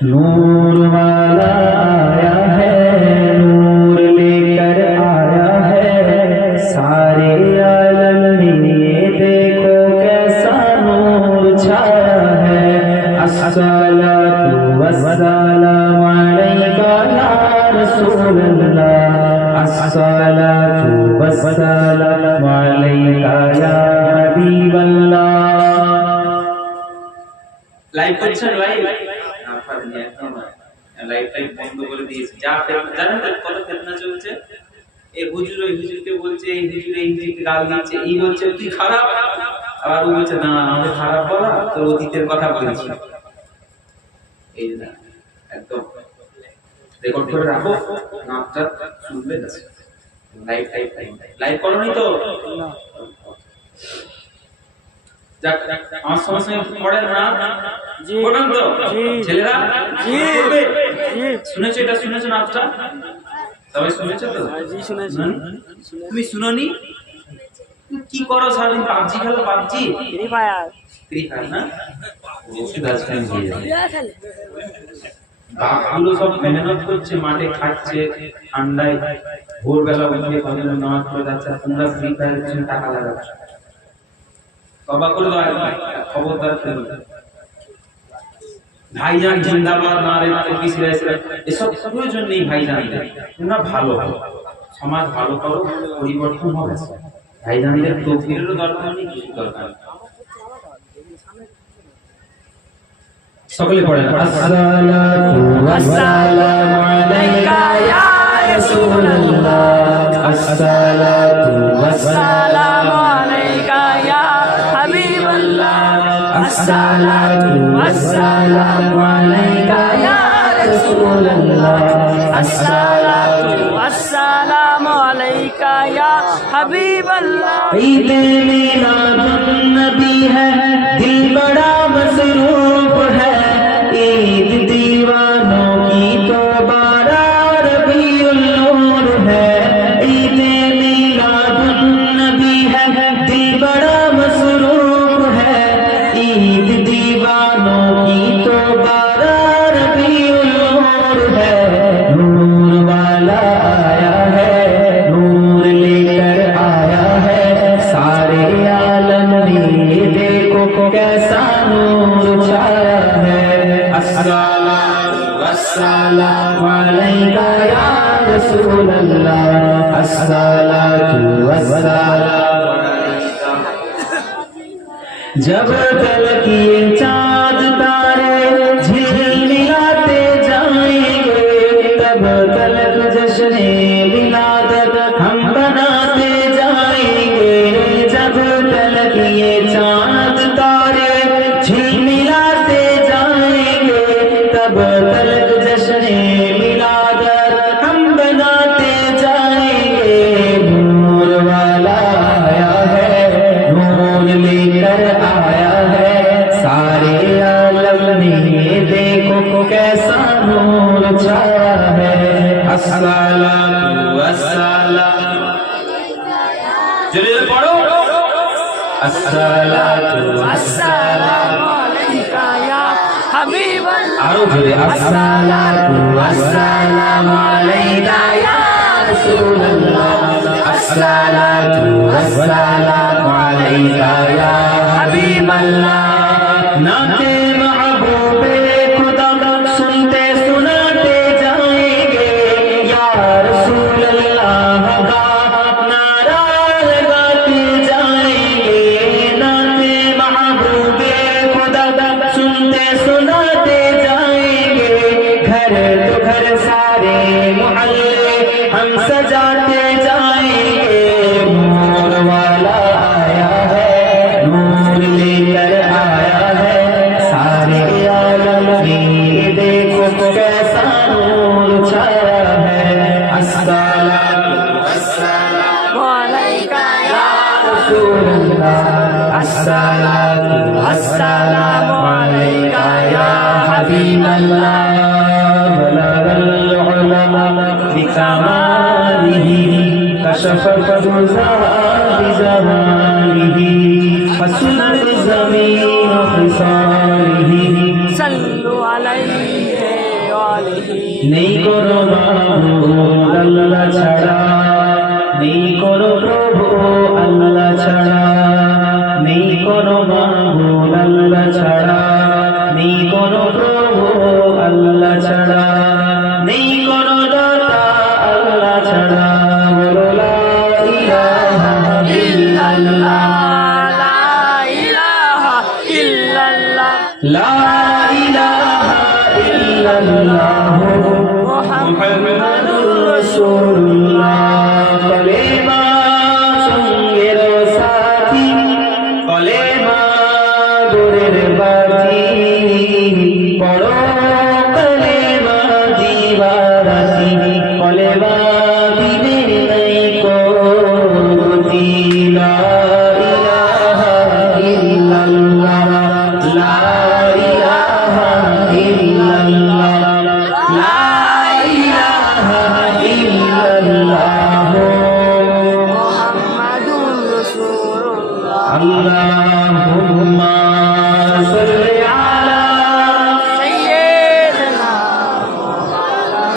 नूर वाला आया है, नूर लेकर आया है, सारे आलम में ये देखो कैसा नूर छाया है। अस्सलातु वस्सलामु अलैका या रसूलल्लाह, अस्सलातु वस्सलामु अलैका या हबीबल्लाह। লাইভ করছেন ভাই? লাইভটাই বন্ধ করে দিয়েছি। যা জানেন তো কত ফিতনা চলছে। এই হুজুর ওই হুজুরকে বলছে, এই হুজুর এই হুজুরকে গাল দিচ্ছে, এই বলছে তুই খারাপ, আবার ও বলছে না আমাদের খারাপ বলা তোর অতীতের কথা বলছি। এই না একদম রেকর্ড করে রাখো, নামটা শুনবে না। লাইভ লাইভ করোনি তো না। যাক আমার সমস্যা পড়েন না জি পড়েন তো ছেলেরা জি জি শুনেছো? এটা শুনেছো নামটা সবাই শুনেছো তো? জি শুনেছি। তুমি শুনোনি? কি করো সারাদিন? পাবজি খেলো? পাবজি ফ্রি ফায়ার না? বেশি গাছখান হয়ে যাবে। বাপগুলো সব মেহনত করছে, মাঠে খাচ্ছে, ঠান্ডায় ভোরবেলা উঠে ফজরের নামাজ পড়ে যাচ্ছে, তোমরা ফ্রি ফায়ারের পিছনে টাকা লাগাচ্ছ। তওবা করে দাও, খবরদার ফেলো। ভাইজান জিন্দাবাদ, নারে তাকবীর, এসব প্রয়োজন নেই ভাইজানদের। তোমরা ভালো সমাজ ভালো করো, পরিবর্তন হবে। ভাইজানদের তৌফিকেরও দরকার নেই, কিছু দরকার নেই। সকলে পড়েন আসসালাতু ওয়াসসালামু আলাইকা ইয়া রাসূলুল্লাহ, আসসালাতু ওয়াসসালামু আলাইকা ইয়া হাবিবাল্লাহ, আসসালাতু ওয়াসসালামু আলাইকা ইয়া রাসূলুল্লাহ, আসসালাতু ওয়াসসালামু আলাইকা ইয়া হাবিবাল্লাহ। ঈদ মিলাদুন নবী है, दिल बड़ा मसरूफ है, ईद दीवानों की तो बारह रबीउल नूर है। ईद मिलादुन नबी है, दिल बड़ा मसरूफ है, ईद दीवानों की तो बारह रबीउल नूर है। नूर वाला आया है, नूर लेकर आया है, सारे आलम में देखो कैसा नूर छाया है। अस्सलातु वस्सलामु अलैका या रसूलल्लाह, अस्सलातु वस्सलामु अलैका। जब तलक ये चाँद तारे झिलमिलाते जाएंगे, तब तलक जश्ने विलादत हम बनाते जाएंगे। जब तलक ये चाँद तारे झिलमिलाते जाएंगे, तब तलक जश्ने विलादत हम बनाते जाएंगे। नूर वाला आया है, नूर लेकर आया है, सारे आलम में देखो कैसा नूर छाया है। अस्सलातु वस्सलामु जल्दी पढ़ो, अस्सलातु वस्सलामु अलैका या हबीबल्लाह। आरो जोरे अस्सलातु वस्सलामु अलैका या रसूलल्लाह, अस्सलातु वस्सलामु अलैका या हबीबल्लाह। नाते महबूबे खुदा सुनते सुनाते जाएंगे, या रसूलल्लाह का नारा लगाते जाएंगे। नाते महबूबे खुदा सुनते सुनाते जाएंगे, घर तो घर सारे मोहल्ले हम सजाते जाएंगे। नूर वाला आया है, नूर लेकर आया है, सारे आलम में देखो कैसा नूर छाया है। अस्सलातु वस्सलामु अलैका या रसूलल्लाह, अस्सलातु वस्सलामु अलैका या हबीबल्लाह। बलगल उलमा बिकमालिही, कशफ फज़ा बिज़मानिही, हसनत ज़मीन ख़िसालिही। सल्लु अलैहि নেই কোনো মাবুদ আল্লাহ ছাড়া, নেই কোনো প্রভু আল্লাহ ছাড়া, নেই কোনো মাবুদ আল্লাহ ছাড়া, নেই কোনো প্রভু আল্লাহ ছাড়া, নেই কোনো দাতা আল্লাহ ছাড়া। বলো লা ইলাহা ইল্লাল্লাহ, লা ইলাহা ইল্লাল্লাহ মুহাম্মাদুর রাসূলুল্লাহ। কলেমা সঙ্গের সাথী, কলেমা গোরের বাতি, পড়ো কলেমা দিবারাতি, কলেমা বিনে নাই গতি। লা ইলাহা ইল্লাল্লাহ, লা ইলাহা ইল্লাল্লাহ, লা ইলাহা ইল্লাল্লাহ মুহাম্মাদুর রাসূলুল্লাহ। আল্লাহুম্মা